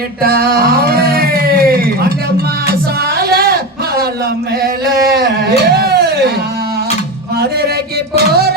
விட்டா. அங்கம்மா சால மேல. மதுரைக்கு போற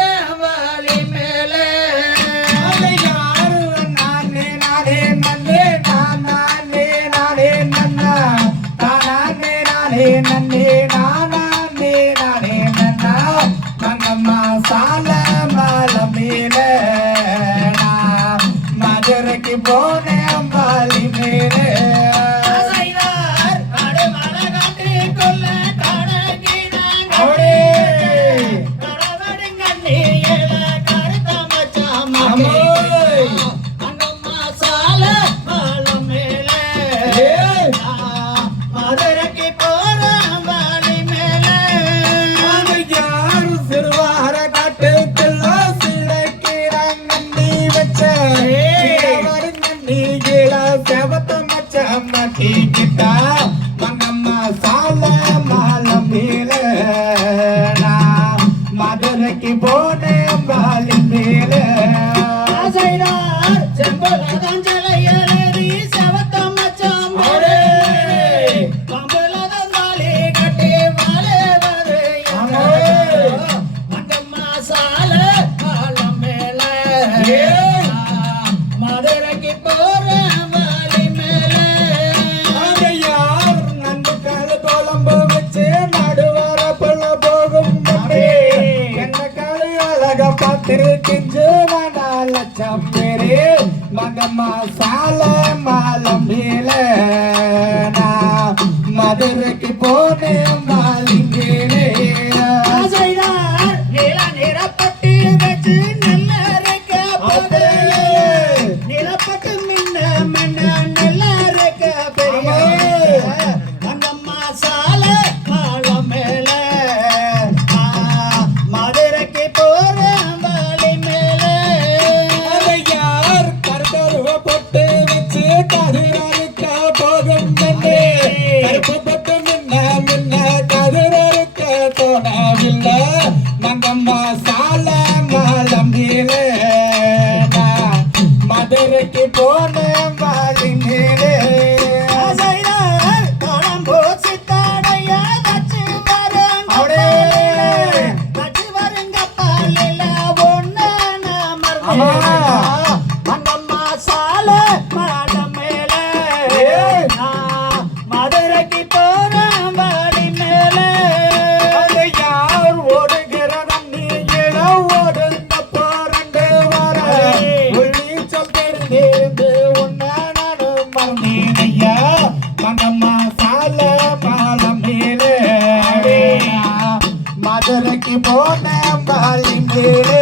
மனம்மா தீக்கிட்டா மனம்மா சால மால மேல மதுரைக்கு போனேன் பாலின் மேலே. అదెరకి పోనే ఉందా? ராமம்மா சால பால மேலே மதுரைக்கு போன பாலி மேலே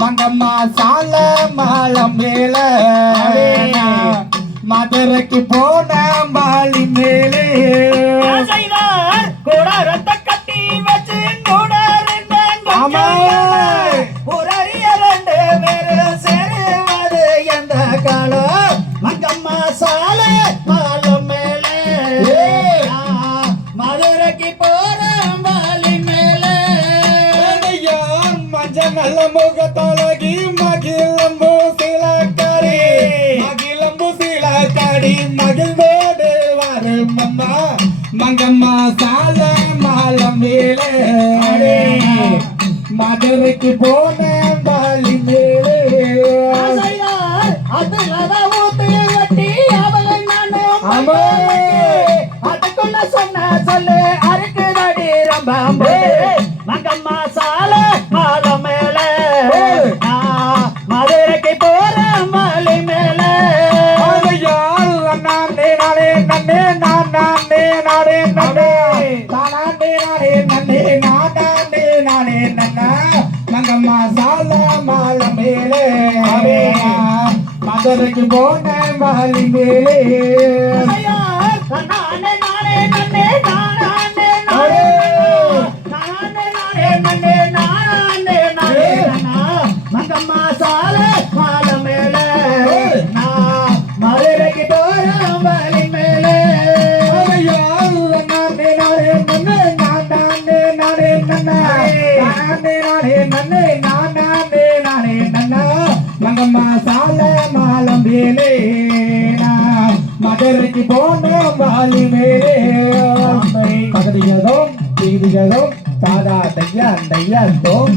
மங்கம்மா சால மாலம் மேல. மதுரைக்கு போன மாலி. மேலே கோடாரத் பாடி மகிழ்வோடு வரும் அம்மா. மங்கம்மா சால மாலம் வேலை மதுரைக்கு போன மங்கம்மா சால மால. மேலே மதுரைக்கு போன மாலி. மேலே நாங்கம்மா சால மாலம் வேலே நாம் மதுரைக்கு போனோம் வாலி மேலே கதறியதும் தீதியதும் தாதா தையா தையா தோம்.